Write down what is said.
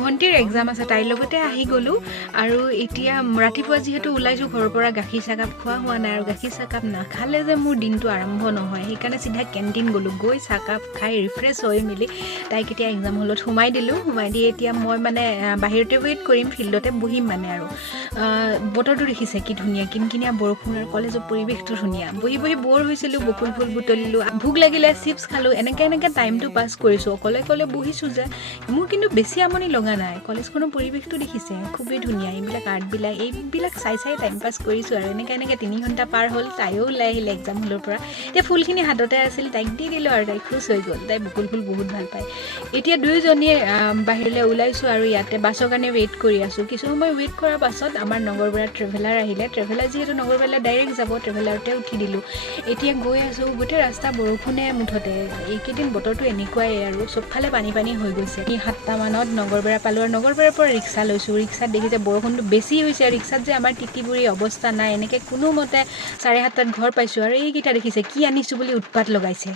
ভণ্টিৰ এক্সাম আছে, তাইৰ লগতে আহি গ'লোঁ। আৰু এতিয়া ৰাতিপুৱা যিহেতু ওলাইছোঁ ঘৰৰ পৰা, গাখীৰ চাহকাপ খোৱা হোৱা নাই, আৰু গাখীৰ চাহকাপ নাখালে যে মোৰ দিনটো আৰম্ভ নহয়। সেইকাৰণে চিধা কেণ্টিন গ'লোঁ, গৈ চাহকাপ খাই ৰিফ্ৰেছ হৈ মেলি তাইক এতিয়া এক্সাম হলত সোমাই দিলোঁ। সোমাই দি এতিয়া মই মানে বাহিৰতে ৱেইট কৰিম, ফিল্ডতে বহিম মানে। আৰু বতৰটো দেখিছে কি ধুনীয়া, কিনকিনীয়া বৰষুণ, আৰু কলেজৰ পৰিৱেশটো ধুনীয়া। বহি বহি ব'ৰ হৈছিলোঁ, বকুল ফুল বুটলিলোঁ, ভোক লাগিলে চিপছ খালোঁ, এনেকৈ টাইমটো পাছ কৰিছোঁ। অকলে অকলে বহিছোঁ যে মোৰ কিন্তু বেছি আমনি লগা নাই। কলেজখনৰ পৰিৱেশটো দেখিছে খুবেই ধুনীয়া, এইবিলাক এইবিলাক চাই টাইম পাছ কৰিছোঁ। আৰু এনেকৈ 3 ঘণ্টা পাৰ হ'ল। তাইও ওলাই আহিলে এক্সাম হলৰ পৰা। এতিয়া ফুলখিনি হাততে আছিল, তাইক দি দিলোঁ আৰু তাই খুচ হৈ গ'ল। তাই বকুল ফুল বহুত ভাল পায়। এতিয়া দুয়োজনীয়ে বাহিৰলৈ ওলাইছোঁ আৰু ইয়াতে বাছৰ কাৰণে ৱেইট কৰি আছোঁ। কিছু সময় ৱেইট কৰাৰ পাছত আমাৰ নগৰবেৰা ট্ৰেভেলাৰ আহিলে। ট্ৰেভেলাৰ যিহেতু নগৰবেলা ডাইৰেক্ট যাব, ট্ৰেভেলাৰতে উঠি দিলোঁ। এতিয়া গৈ আছোঁ, গোটেই ৰাস্তা বৰষুণে মুঠতে। এইকেইদিন বতৰটো এনেকুৱাই আৰু চবফালে পানী হৈ গৈছে। 7টা মানত নগৰবেৰা পালোঁ, আৰু নগৰবেৰাৰ পৰা ৰিক্সা লৈছোঁ। ৰিক্সাত দেখিছে বৰষুণটো বেছি হৈছে, ৰিক্সাত যে আমাৰ তিতিবুৰি অৱস্থা নাই। এনেকৈ কোনোমতে 7:30টাত ঘৰ পাইছোঁ, আৰু এইকেইটা দেখিছে কি আনিছোঁ বুলি উৎপাত লগাইছে।